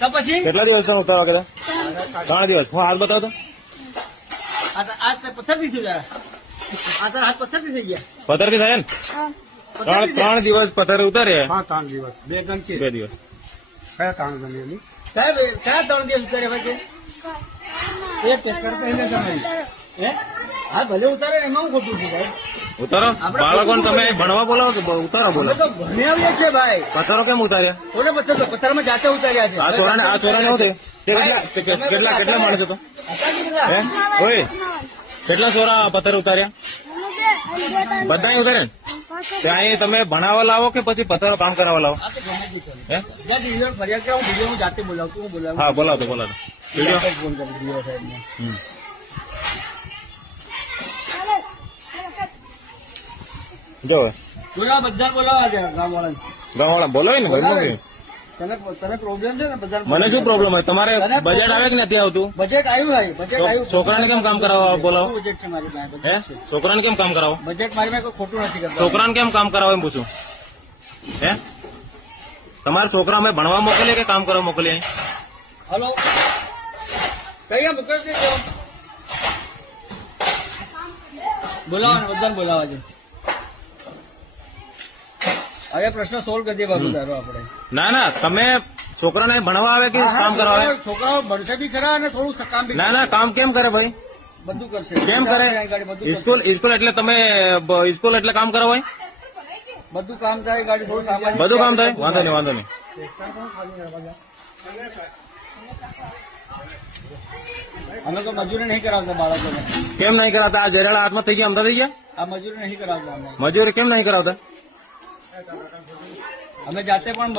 તો પછી કેટલા દિવસ ઉતારવા કીધા? 3 દિવસ. હું હાથ બતાવતો. આ પથ્થર થી થયું આ તો હાથ પથ્થર થી થઈ ગયા. પથ્થર થી થાય ને? 3 દિવસ પથ્થર ઉતાર્યા. હા 3 દિવસ 2 ગણ છે. 2 દિવસ. કયા 3 ગણ એની? કયા 3 દિવસ ઉતારે ભાઈ? એક ટેસ્ટ કરતા એને સમય હે હા ભલે ઉતારે એમાં હું ખોટું છે સાહેબ. ઉતારો. બાળકોને તમે ભણવા બોલાવો કે ઉતારો અમે બોલાવો? તો ભણ્યા છે ભાઈ. પથ્થરો કેમ ઉતાર્યા? કોને પથ્થરમાં જાતે ઉતાર્યા છે. આ છોરાને શું થયું? કેટલા માણસ હતો? હે ઓય કેટલા છોરા પથ્થર ઉતાર્યા? બધા ઉતારે ને? ત્યાં તમે ભણાવવા લાવો કે પછી પથ્થરો કામ કરાવવા લાવો? હે ફરિયાદ કરાવું વિડીયો હું જાતે બોલાવતું હું બોલાવું. હા બોલાવતો વિડીયો. ફોન કરું વિડીયો સાહેબને. જો બોલાવો બધા બોલાવા છે ગામવાળાને. ગામવાળા બોલાવે ને ભાઈ. તને પ્રોબ્લેમ છે ને બધા. મને શું પ્રોબ્લેમ હોય? તમારે બજેટ આવે કે નથી આવતું? બજેટ આવ્યું ભાઈ બજેટ આવ્યું. છોકરાને કેમ કામ કરાવવા બોલાવો? બજેટ છે મારી પાસે. હે છોકરાને કેમ કામ કરાવો? બજેટ મારી પાસે કોઈ ખોટું નથી કરતા. છોકરાને કેમ કામ કરાવો એમ પૂછું? હે તમારા છોકરા અમે ભણવા મોકલીએ કે કામ કરવા મોકલીએ? હલો કઈ મોકલ દેજો. બોલાવો ને બધાને બોલાવા છે. હવે પ્રશ્ન સોલ્વ કરી દે બાબુ તારો આપણે. ના તમે છોકરાને ભણવા આવે કે કામ કરવા આવે? છોકરાઓ ભણશે બી ખરા અને થોડું કામ બી. ના કામ કેમ કરે ભાઈ? બધું કરશે. કેમ કરે? સ્કૂલ એટલે તમે સ્કૂલ એટલે કામ કરાવાય? બધું કામ થાય ગાડી થોડું સામાન બધું કામ થાય. વાંધો નહીં. અમે તો મજૂરી નહીં કરાવતા બાળકોને. કેમ નહીં કરાવતા? આ જેરાળા હાથમાં થઈ ગયા, અમદા થઈ ગયા. આ મજૂરી નહીં કરાવતા અમે. મજૂરી કેમ નહીં કરાવતા? અમે જાતે પણ